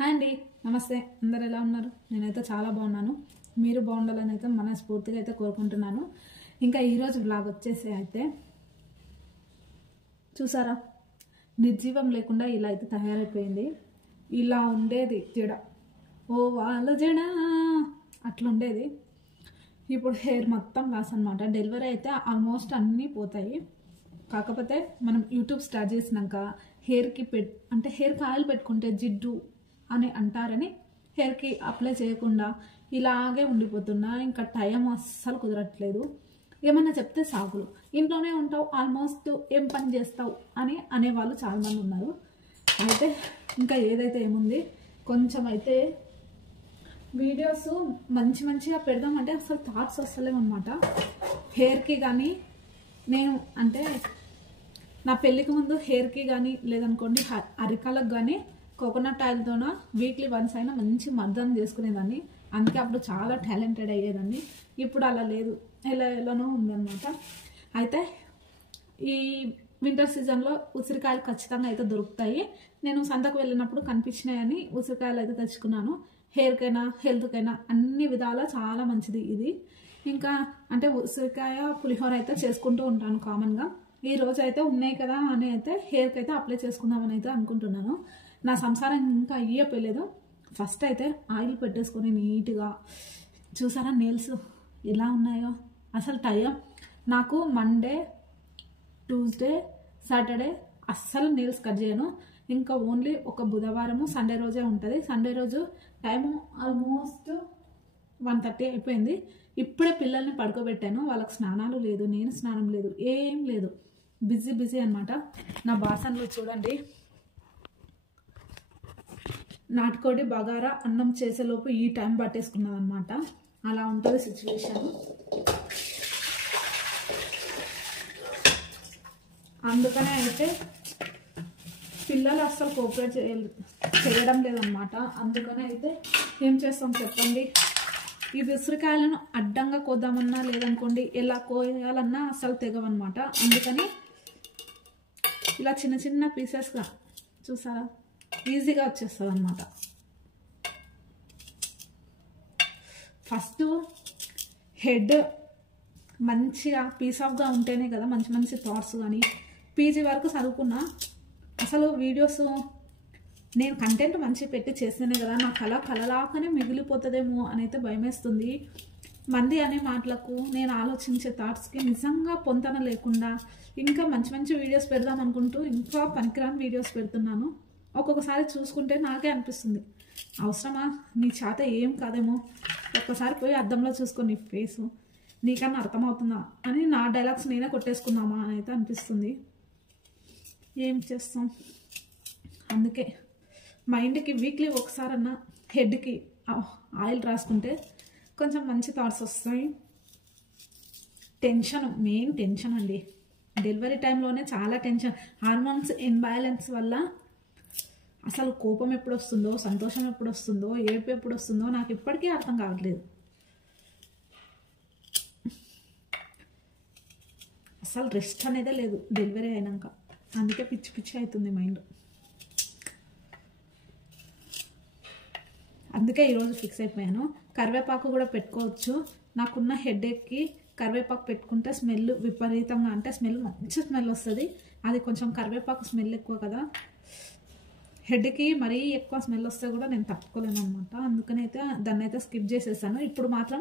Hi అండి, నమస్తే. అందరు ఎలా ఉన్నారు? నేనైతే చాలా బాగున్నాను. మీరు బాగుండాలని అయితే మనస్ఫూర్తిగా అయితే కోరుకుంటున్నాను. ఇంకా ఈరోజు బ్లాగ్ వచ్చేసి అయితే చూసారా, నిర్జీవం లేకుండా ఇలా అయితే తయారైపోయింది. ఇలా ఉండేది జడ, ఓ వాళ్ళ జడ అట్లా ఉండేది. ఇప్పుడు హెయిర్ మొత్తం లాస్ అనమాట. డెలివరీ అయితే ఆల్మోస్ట్ అన్నీ పోతాయి. కాకపోతే మనం యూట్యూబ్ స్టార్ట్ చేసినాక హెయిర్కి అంటే హెయిర్కి ఆయిల్ పెట్టుకుంటే జిడ్డు అని అంటారని హెయిర్కి అప్లై చేయకుండా ఇలాగే ఉండిపోతున్నా. ఇంకా టైం అస్సలు కుదరట్లేదు. ఏమన్నా చెప్తే సాగులు, ఇంట్లోనే ఉంటావు, ఆల్మోస్ట్ ఏం పని చేస్తావు అని అనేవాళ్ళు చాలామంది ఉన్నారు. అయితే ఇంకా ఏదైతే ఏముంది, కొంచెం అయితే వీడియోస్ మంచిగా పెడదామంటే అసలు థాట్స్ వస్తలేమన్నమాట. హెయిర్కి కానీ నేను అంటే నా పెళ్ళికి ముందు హెయిర్కి కానీ లేదనుకోండి అరికాలకు కానీ కోకోనట్ ఆయిల్తోన వీక్లీ వన్స్ అయినా మంచి మర్దన చేసుకునేదాన్ని. అందుకే అప్పుడు చాలా టాలెంటెడ్ అయ్యేదాన్ని. ఇప్పుడు అలా లేదు, ఎలానో ఉందన్నమాట. అయితే ఈ వింటర్ సీజన్లో ఉసిరికాయలు ఖచ్చితంగా అయితే దొరుకుతాయి. నేను సంతకు వెళ్ళినప్పుడు కనిపించినాయని ఉసిరికాయలు అయితే తెచ్చుకున్నాను. హెయిర్కైనా హెల్త్కైనా అన్ని విధాలా చాలా మంచిది ఇది. ఇంకా అంటే ఉసిరికాయ పులిహోర అయితే చేసుకుంటూ ఉంటాను కామన్గా. ఈ రోజు అయితే ఉన్నాయి కదా అని అయితే హెయిర్కి అయితే అప్లై చేసుకుందామని అయితే అనుకుంటున్నాను. నా సంసారం ఇంకా అయ్యలేదు. ఫస్ట్ అయితే ఆయిల్ పెట్టేసుకొని నీట్గా చూసారా నెయిల్స్ ఎలా ఉన్నాయో. అసలు టైం నాకు మండే, ట్యూస్డే, సాటర్డే అస్సలు నెయిల్స్ కట్ చేయను. ఇంకా ఓన్లీ ఒక బుధవారము సండే రోజే ఉంటుంది. సండే రోజు టైము ఆల్మోస్ట్ 1:30 అయిపోయింది. ఇప్పుడే పిల్లల్ని పడుకోబెట్టాను. వాళ్ళకి స్నానాలు లేదు, నేను స్నానం లేదు, ఏం లేదు. బిజీ అనమాట. నా బాసన్లు చూడండి, నాటుకోడి బగారా అన్నం చేసేలోపు ఈ టైం పట్టేసుకున్నాను అనమాట. అలా ఉంటుంది సిచ్యువేషన్. అందుకనే అయితే పిల్లలు అస్సలు కోఆపరేట్ చేయడం లేదనమాట. అందుకనే అయితే ఏం చేస్తాం చెప్పండి, ఈ ఉసిరికాయలను అడ్డంగా కోద్దామన్నా లేదనుకోండి ఎలా కోయాలన్నా అస్సలు తెగవన్నమాట. అందుకని ఇలా చిన్న పీసెస్గా చూసారా ఈజీగా వచ్చేస్తుంది అనమాట. ఫస్ట్ హెడ్ మంచిగా పీస్ ఆఫ్గా ఉంటేనే కదా మంచి థాట్స్. కానీ పీజీ వరకు చదువుకున్నా అసలు వీడియోస్ నేను కంటెంట్ మంచిగా పెట్టి చేస్తేనే కదా నా కలలాగానే మిగిలిపోతుందేమో అని అయితే భయమేస్తుంది. మంది అనే మాటలకు నేను ఆలోచించే థాట్స్కి నిజంగా పొంతన లేకుండా ఇంకా మంచి వీడియోస్ పెడదాం అనుకుంటూ ఇంకా పనికిరాని వీడియోస్ పెడుతున్నాను. ఒక్కొక్కసారి చూసుకుంటే నాకే అనిపిస్తుంది, అవసరమా, నీ చేత ఏం కాదేమో, ఒక్కసారి పోయి అద్దంలో చూసుకో నీ ఫేసు, నీకన్నా అర్థమవుతుందా అని నా డైలాగ్స్ నేనే కొట్టేసుకుందామా అని అయితే అనిపిస్తుంది. ఏం చేస్తాం. అందుకే మైండ్కి వీక్లీ ఒకసారన్నా హెడ్కి ఆయిల్ రాసుకుంటే కొంచెం మంచి థాట్స్ వస్తాయి. మెయిన్ టెన్షన్ అండి. డెలివరీ టైంలోనే చాలా టెన్షన్. హార్మోన్స్ ఇన్బ్యాలెన్స్ వల్ల అసలు కోపం ఎప్పుడు వస్తుందో, సంతోషం ఎప్పుడు వస్తుందో, ఏడుపు ఎప్పుడు వస్తుందో నాకు ఇప్పటికీ అర్థం కావట్లేదు. అసలు రెస్ట్ అనేదే లేదు డెలివరీ అయినాక. అందుకే పిచ్చి అవుతుంది మైండ్. అందుకే ఈరోజు ఫిక్స్ అయిపోయాను. కరివేపాకు కూడా పెట్టుకోవచ్చు. నాకున్న హెడేక్కి కరివేపాకు పెట్టుకుంటే స్మెల్ విపరీతంగా, అంటే మంచి స్మెల్ వస్తుంది. అది కొంచెం కరివేపాకు స్మెల్ ఎక్కువ కదా, హెడ్కి మరీ ఎక్కువ స్మెల్ వస్తే కూడా నేను తట్టుకోలేను అనమాట. అందుకని అయితే దాన్ని అయితే స్కిప్ చేసేసాను. ఇప్పుడు మాత్రం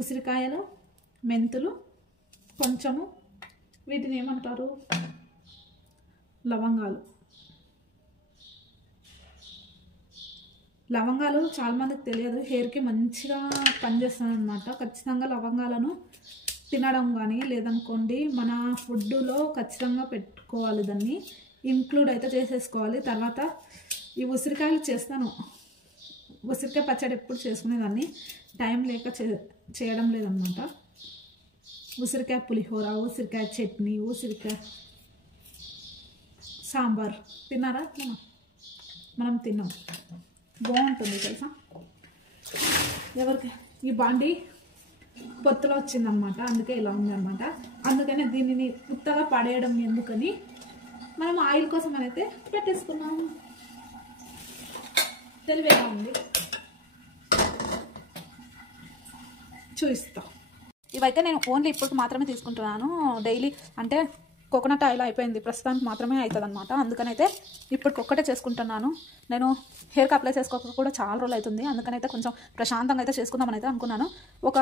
ఉసిరికాయలు, మెంతులు, కొంచెము వీటిని ఏమంటారు, లవంగాలు చాలామందికి తెలియదు, హెయిర్కి మంచిగా పనిచేస్తుంది అనమాట. ఖచ్చితంగా లవంగాలను తినడం కానీ లేదనుకోండి మన ఫుడ్లో ఖచ్చితంగా పెట్టుకోవాలి, దాన్ని ఇంక్లూడ్ అయితే చేసేసుకోవాలి. తర్వాత ఈ ఉసిరికాయలు చేస్తాను. ఉసిరికాయ పచ్చడి ఎప్పుడు చేసుకునేదాన్ని, టైం లేక చేయడం లేదనమాట. ఉసిరికాయ పులిహోర, ఉసిరికాయ చట్నీ, ఉసిరికాయ సాంబార్ తిన్నారా? మనం తిన్నాం, బాగుంటుంది తెలుసా. ఎవరికి ఈ బాండి పొత్తులో వచ్చిందనమాట, అందుకే ఇలా ఉందన్నమాట. అందుకనే దీనిని ఉత్తగా పడేయడం ఎందుకని మనం ఆయిల్ కోసం అయితే పెట్టేసుకున్నాము. తెలివేగా ఉంది, చూపిస్తా. ఇవైతే నేను ఓన్లీ ఇప్పుడు మాత్రమే తీసుకుంటున్నాను. డైలీ అంటే కోకోనట్ ఆయిల్ అయిపోయింది, ప్రస్తుతానికి మాత్రమే అవుతుంది అనమాట. అందుకనైతే ఇప్పటికొక్కటే చేసుకుంటున్నాను. నేను హెయిర్కి అప్లై చేసుకోక కూడా చాలా రోజులు అవుతుంది. అందుకనైతే కొంచెం ప్రశాంతంగా అయితే చేసుకుందామని అయితే అనుకున్నాను. ఒక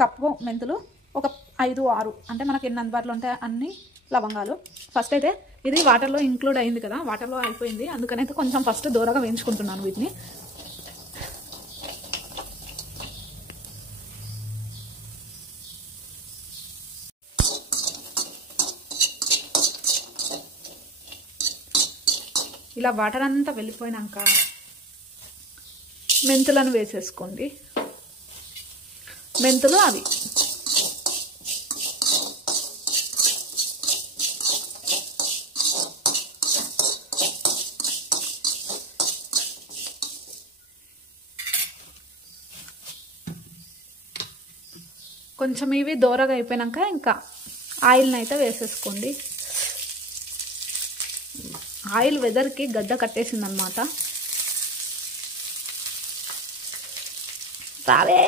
కప్పు మెంతులు, ఒక 5-6 అంటే మనకి ఎన్ని అందుబాటులో ఉంటాయి అన్ని లవంగాలు. ఫస్ట్ అయితే ఇది వాటర్లో ఇంక్లూడ్ అయింది కదా, వాటర్లో అయిపోయింది. అందుకనైతే కొంచెం ఫస్ట్ దూరగా వేయించుకుంటున్నాను వీటిని. ఇలా వాటర్ అంతా వెళ్ళిపోయినాక మెంతులను వేసేసుకోండి. మెంతులు అవి కొంచెం ఇవి దూరగా అయిపోయినాక ఇంకా ఆయిల్ని అయితే వేసేసుకోండి. ఆయిల్ వెదర్కి గడ్డ కట్టేసింది అనమాట. రావే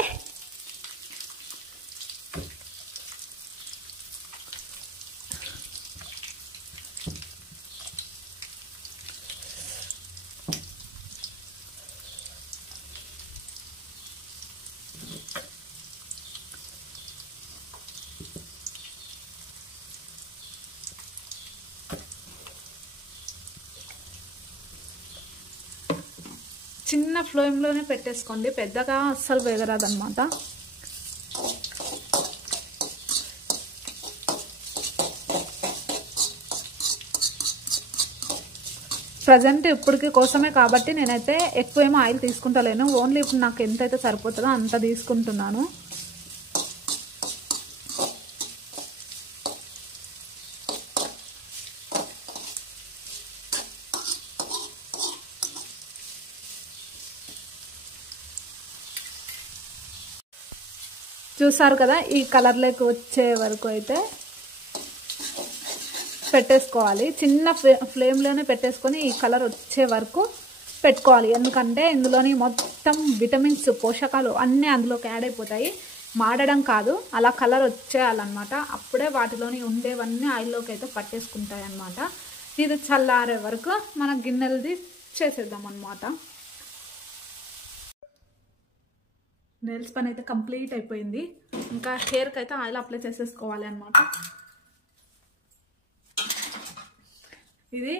చిన్న ఫ్లేమ్లోనే పెట్టేసుకోండి, పెద్దగా అస్సలు వేగరాదనమాట. ప్రజెంట్ ఇప్పటికి కోసమే కాబట్టి నేనైతే ఎక్కువ ఏమో ఆయిల్ తీసుకుంటలేను. ఓన్లీ ఇప్పుడు నాకు ఎంతైతే సరిపోతుందో అంత తీసుకుంటున్నాను. చూసారు కదా, ఈ కలర్లోకి వచ్చే వరకు అయితే పెట్టేసుకోవాలి. చిన్న ఫ్లేమ్లోనే పెట్టేసుకొని ఈ కలర్ వచ్చే వరకు పెట్టుకోవాలి. ఎందుకంటే ఇందులోని మొత్తం విటమిన్స్, పోషకాలు అన్నీ అందులోకి యాడ్ అయిపోతాయి. మాడడం కాదు, అలా కలర్ వచ్చేయాలన్నమాట. అప్పుడే వాటిలోని ఉండేవన్నీ ఆయిల్లోకి అయితే పట్టేసుకుంటాయి అన్నమాట. ఇది చల్లారే వరకు మన గిన్నెలది చేసేద్దాం అన్నమాట. నెయిల్స్ పని అయితే కంప్లీట్ అయిపోయింది. ఇంకా హెయిర్కి అయితే ఆయిల్ అప్లై చేసేసుకోవాలి అన్నమాట. ఇది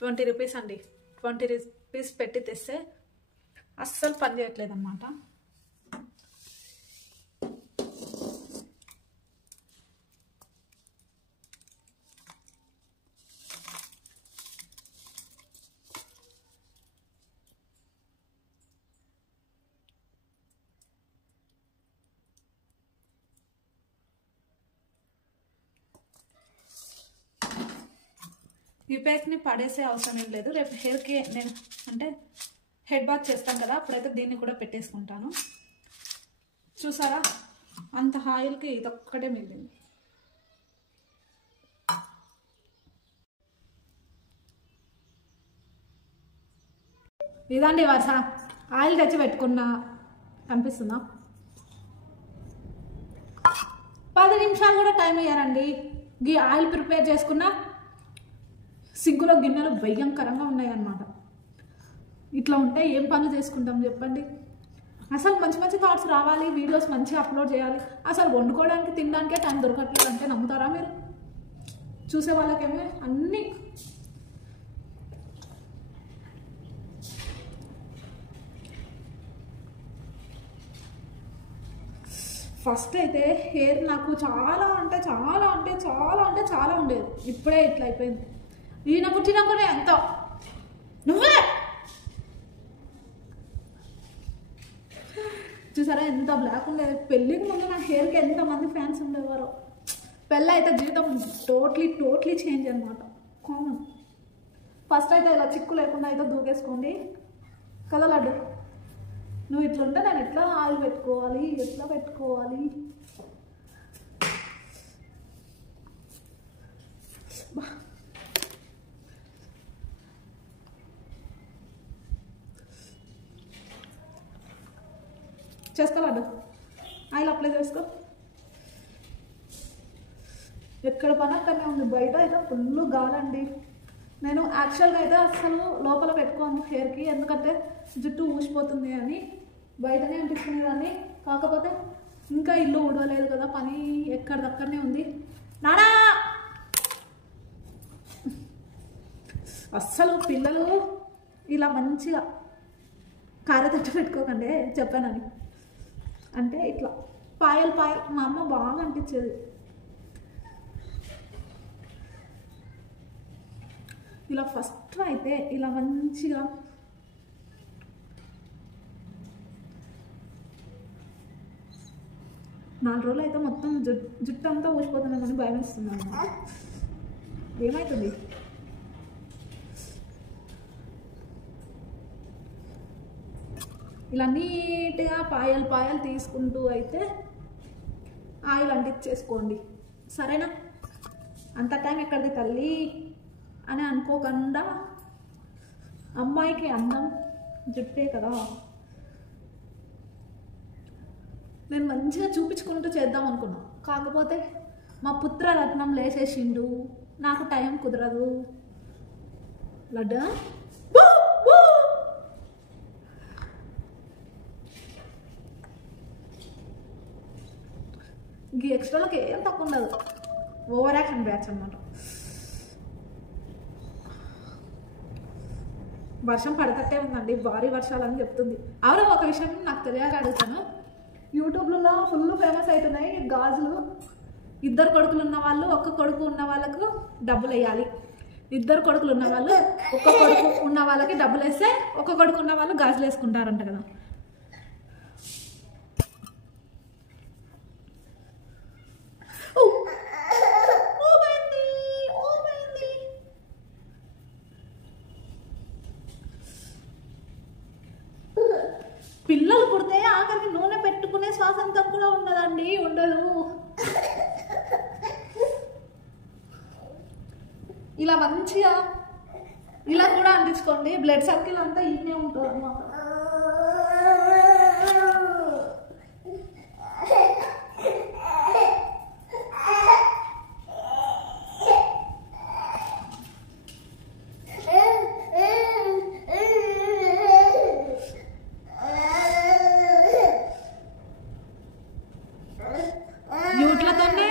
20 రూపీస్ అండి. 20 రూపీస్ పెట్టి తెస్తే అస్సలు పని చేయట్లేదు అన్నమాట. ఈ ప్యాక్ని పడేసే అవసరం ఏం లేదు. రేపు హెయిర్కి నేను అంటే హెడ్ బాత్ చేస్తాను కదా, అప్పుడైతే దీన్ని కూడా పెట్టేసుకుంటాను. చూసారా, అంత ఆయిల్కి ఇదొక్కటే మిగిలింది. ఇదండి వరుస ఆయిల్ తెచ్చి పెట్టుకున్నా, కనిపిస్తుందా? 10 నిమిషాలు కూడా టైం ఇయ్యారండి. ఈ ఆయిల్ ప్రిపేర్ చేసుకున్నా సింకులో గిన్నెలు భయంకరంగా ఉన్నాయి అన్నమాట. ఇట్లా ఉంటే ఏం పనులు చేసుకుంటాం చెప్పండి. అసలు మంచి మంచి థాట్స్ రావాలి, వీడియోస్ మంచిగా అప్లోడ్ చేయాలి. అసలు వండుకోవడానికి తినడానికే టైం దొరకట్లేదు అంటే నమ్ముతారా మీరు? చూసే వాళ్ళకేమో అన్నీ ఫస్ట్ అయితే హెయిర్ నాకు చాలా అంటే చాలా అంటే చాలా అంటే చాలా ఉండేది. ఇప్పుడే ఇట్లా అయిపోయింది. ఈయన పుట్టినాకనే ఎంత నువ్వే చూసారా ఎంత బ్లాక్ ఉండేది. పెళ్ళికి ముందు నా హెయిర్కి ఎంతమంది ఫ్యాన్స్ ఉండేవారో. పెళ్ళి అయితే జీవితం టోటలీ చేంజ్ అనమాట. కామన్. ఫస్ట్ అయితే ఇలా చిక్కు లేకుండా అయితే దూకేసుకోండి కదా లడ్డు. నువ్వు ఇట్లుంటే నేను ఎట్లా ఆయిల్ పెట్టుకోవాలి, ఎట్లా పెట్టుకోవాలి? చేసుకో లడ్డు, ఆయిల్ అప్లై చేసుకో. ఎక్కడ పని అక్కడనే ఉంది, బయట అయితే ఫుల్ గాలండి. నేను యాక్చువల్గా అయితే అసలు లోపల పెట్టుకోను హెయిర్కి, ఎందుకంటే జుట్టు ఊసిపోతుంది అని బయటనే అనిపిస్తున్నదాన్ని. కాకపోతే ఇంకా ఇల్లు ఊడవలేదు కదా, పని ఎక్కడిదక్కడనే ఉంది. నానా అస్సలు పిల్లలు ఇలా మంచిగా కారతట్టు పెట్టుకోకండి చెప్పానని. అంటే ఇట్లా పాయలు మా అమ్మ బాగా అనిపించేది. ఇలా ఫస్ట్ అయితే ఇలా మంచిగా నాలుగు రోజులు అయితే మొత్తం జుట్టు అంతా ఊసిపోతుందని భయం వేస్తుంది అన్నమాట. ఏమవుతుంది? ఇలా నీట్గా పాయలు తీసుకుంటూ అయితే ఆయిల్ అంటించేసుకోండి, సరేనా? అంత టైం ఎక్కడిది తల్లి అని అనుకోకుండా, అమ్మాయికి అందం జుట్టే కదా. నేను మంచిగా చూపించుకుంటూ చేద్దాం అనుకున్నా, కాకపోతే మా పుత్రరత్నం లేచేసిండు, నాకు టైం కుదరదు. లడ్డు ఈ ఎక్స్ట్రాలకి ఏం తక్కువ ఉండదు, ఓవర్ యాక్షన్ బ్యాచ్ అన్నమాట. వర్షం పడతట్టే ఉందండి, భారీ వర్షాలు అని చెప్తుంది. అవును, ఒక విషయం నాకు తెలియక అడుగుతాను. యూట్యూబ్లో ఫుల్ ఫేమస్ అవుతున్నాయి గాజులు. ఇద్దరు కొడుకులు ఉన్న వాళ్ళు ఒక్క కొడుకు ఉన్న వాళ్ళకు డబ్బులు వేయాలి, ఇద్దరు కొడుకులు ఉన్న వాళ్ళు ఒక్క కొడుకు ఉన్న వాళ్ళకి డబ్బులు వేస్తే ఒక్క కొడుకు ఉన్న వాళ్ళు గాజులు వేసుకుంటారంట కదా. పిల్లలు పుడితే ఆఖరికి నూనె పెట్టుకునే స్వాతంత్రం కూడా ఉండదండి, ఉండదు. ఇలా మంచిగా ఇలా కూడా అంటించుకోండి, బ్లడ్ సర్కిల్ అంతా ఇన్నే ఉంటుంది అన్నమాట. యూట్లతోనే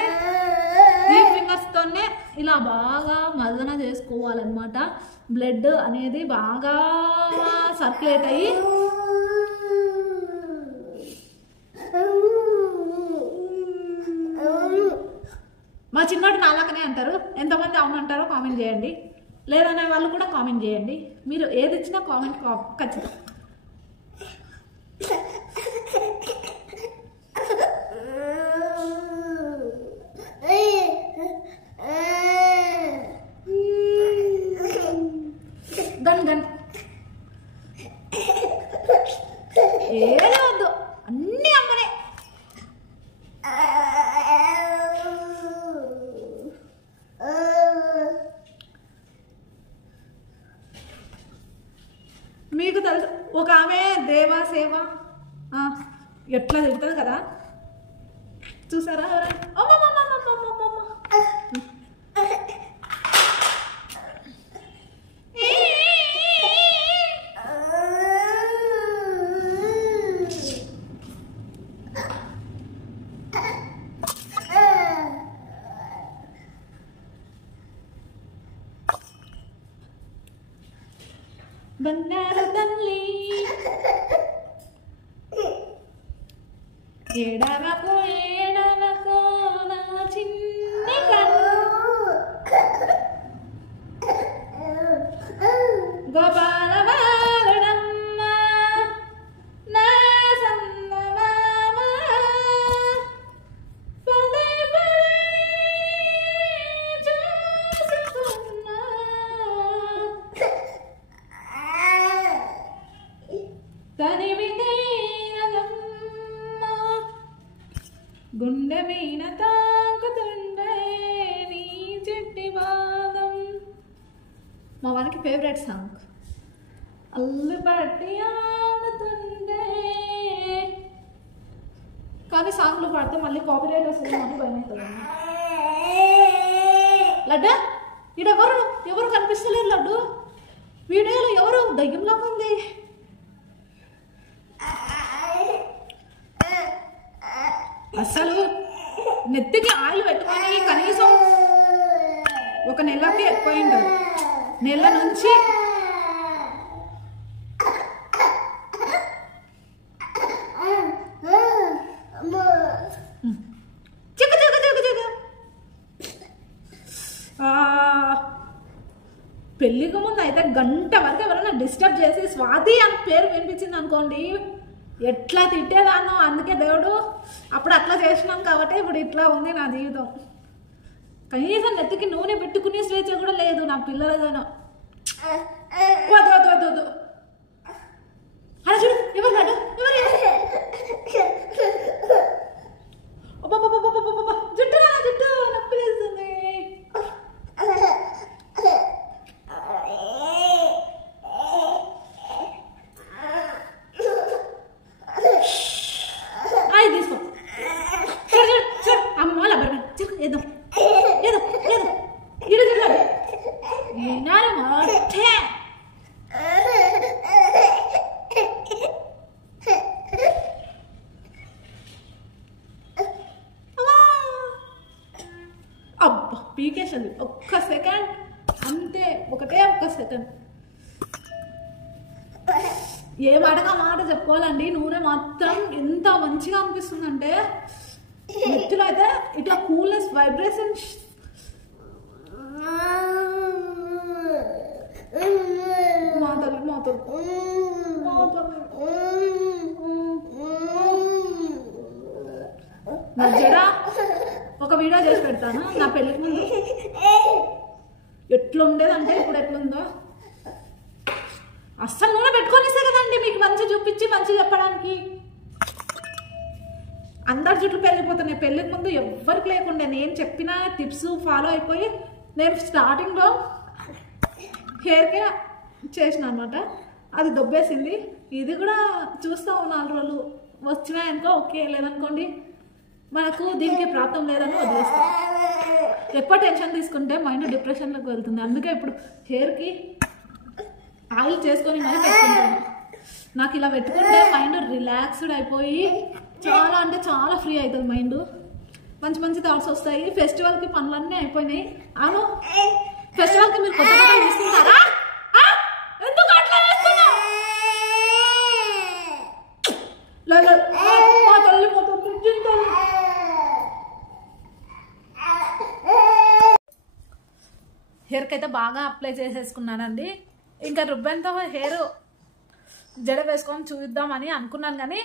ఈ ఫింగర్స్తోనే ఇలా బాగా మదన చేసుకోవాలన్నమాట. బ్లడ్ అనేది బాగా సర్క్యులేట్ అయ్యి మా చిన్నోడు నాలాకనే అంటారు. ఎంతమంది అవునంటారో కామెంట్ చేయండి, లేదనే వాళ్ళు కూడా కామెంట్ చేయండి. మీరు ఏది ఇచ్చినా కామెంట్ ఖచ్చితంగా. ఏదో వద్దు, అన్నీ అమ్మనే. మీకు తెలుసు, ఒక ఆమె దేవాసేవ ఎట్లా తిడుతుంది కదా, చూసారా? బంగారు తల్లి ఏడవకు ఏడవకు నా చిన్ని గోపాల బాలుడమ్మ నా సందమామ పదే చూసుకున్నా గుండె మీన తాకుతుండే నీ చెట్టి బాదం. మా వానికి ఫేవరెట్ సాంగ్. అల్లు పట్టి ఆడుతుండే కానీ సాంగ్లు పాడితే మళ్ళీ కాపీరైట్ వస్తుంది అని భయం అవుతుంది. లడ్డు ఇక్కడ ఎవరు కనిపిస్తలేరు. లడ్డు వీడియోలో ఎవరు దయ్యంలాగా ఉంది. అసలు నెత్తికి ఆయిల్ పెట్టుకొని కనీసం ఒక నెలకి ఎక్కువైంది. నెల నుంచి పెళ్ళికి ముందు అయితే గంట వరకు ఎవరైనా డిస్టర్బ్ చేసి స్వాతి అని పేరు వినిపించింది అనుకోండి ఎట్లా తిట్టేదాన్నో. అందుకే దేవుడు అప్పుడు అట్లా చేసినాను కాబట్టి ఇప్పుడు ఇట్లా ఉంది నా జీవితం. కనీసం నెత్తికి నూనె పెట్టుకునే స్వేచ్ఛ కూడా లేదు నా పిల్లలదనో. వద్దు అలా చూడు ఎవరు లడ్డు జుట్టు నొప్పి లేస్తుంది. తీసుకో అమ్మ ఏదో ఏదో ఏదో ఈరోజు అబ్బా పీకేసింది ఒక్క సెకండ్ అంతే. ఒకటే ఒక్క సెకండ్. ఏ మాటగా మాట చెప్పుకోవాలండి. నూనె మాత్రం ఎంత మంచిగా అనిపిస్తుందంటే నెత్తిలో అయితే ఇట్లా కూల్నెస్ వైబ్రేషన్. జడా ఒక వీడియో చేసి పెడతాను నా పెళ్ళికి ముందు ఎట్లా ఉండేదంటే ఇప్పుడు ఎట్లుందో. అస్సలు నూనె పెట్టుకొనిస్తే కదండి మీకు మంచి చూపించి మంచి చెప్పడానికి. అందరి జుట్లు పెరిగిపోతున్నాయి. పెళ్ళికి ముందు ఎవ్వరికి లేకుండా నేను చెప్పిన టిప్స్ ఫాలో అయిపోయి నేను స్టార్టింగ్లో హెయిర్కే చేసిన అనమాట. అది దొబ్బేసింది. ఇది కూడా చూస్తాము 4 రోజులు వచ్చినాయనుకో ఓకే, లేదనుకోండి మనకు దీనికి ప్రాప్తం లేదని వదిలేస్తాం. ఎక్కువ టెన్షన్ తీసుకుంటే మైండ్ డిప్రెషన్లోకి వెళ్తుంది. అందుకే ఇప్పుడు హెయిర్కి ఆయిల్ చేసుకొని మరి పెట్టుకుంటాను. నాకు ఇలా పెట్టుకుంటే మైండ్ రిలాక్స్డ్ అయిపోయి చాలా అంటే చాలా ఫ్రీ అవుతుంది మైండ్. మంచి మంచి థాట్స్ వస్తాయి. ఫెస్టివల్కి పనులన్నీ అయిపోయినాయి. అవును ఫెస్టివల్కి మీరు కొత్త బట్టలు తీసుకుంటారా? ఎందుకు అట్లా వేస్తున్నావు? హెయిర్కి అయితే బాగా అప్లై చేసేసుకున్నానండి. ఇంకా రుబ్బెన్తో హెయిర్ జడ వేసుకొని చూద్దామని అనుకున్నాను కానీ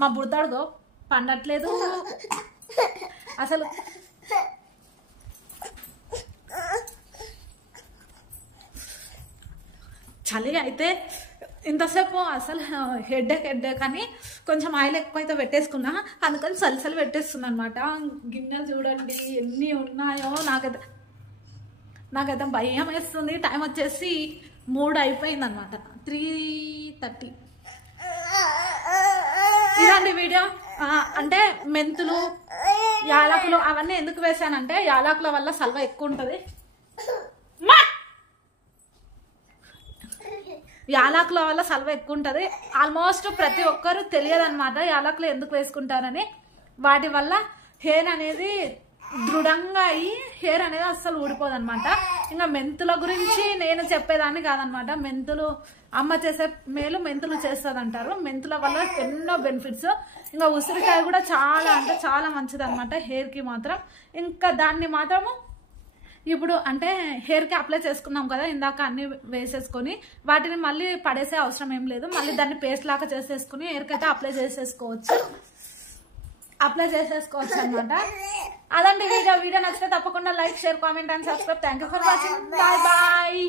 మా బుడతాడుగో పండట్లేదు అసలు. చలి అయితే ఇంతసేపు అసలు హెడ్ఏక్ అని కొంచెం ఆయిల్ ఎక్కువైతే పెట్టేసుకున్నా, అందుకని సలిసలి పెట్టేస్తున్నా అనమాట. గిన్నెలు చూడండి ఎన్ని ఉన్నాయో. నాకైతే భయం వేస్తుంది. టైం వచ్చేసి 3 అయిపోయింది అనమాట, 3:30. ఇదండి వీడియో. అంటే మెంతులు యాలకులు అవన్నీ ఎందుకు వేసానంటే యాలకుల వల్ల సల్వ ఎక్కువ ఉంటుంది. యాలకుల వల్ల సల్వ ఎక్కువ ఉంటుంది. ఆల్మోస్ట్ ప్రతి ఒక్కరు తెలియదు అనమాట యాలకులు ఎందుకు వేసుకుంటారని. వాటి వల్ల హెయిర్ అనేది దృఢంగా అయ్యి హెయిర్ అనేది అస్సలు ఊడిపోదు అనమాట. ఇంకా మెంతుల గురించి నేను చెప్పేదాన్ని కాదనమాట. మెంతులు అమ్మ చేసే మేలు మెంతులు చేస్తుంది అంటారు. మెంతుల వల్ల ఎన్నో బెనిఫిట్స్. ఇంకా ఉసిరికాయ కూడా చాలా అంటే చాలా మంచిది అనమాట హెయిర్కి మాత్రం. ఇంకా దాన్ని మాత్రము ఇప్పుడు అంటే హెయిర్కి అప్లై చేసుకున్నాం కదా ఇందాక, అన్ని వేసేసుకొని వాటిని మళ్ళీ పడేసే అవసరం ఏం లేదు. మళ్ళీ దాన్ని పేస్ట్ లాగా చేసేసుకుని హెయిర్కి అయితే అప్లై చేసేసుకోవచ్చు అనమాట. అదండి వీడియో నచ్చితే తప్పకుండా like, share, comment and subscribe. Thank you for watching. Bye bye.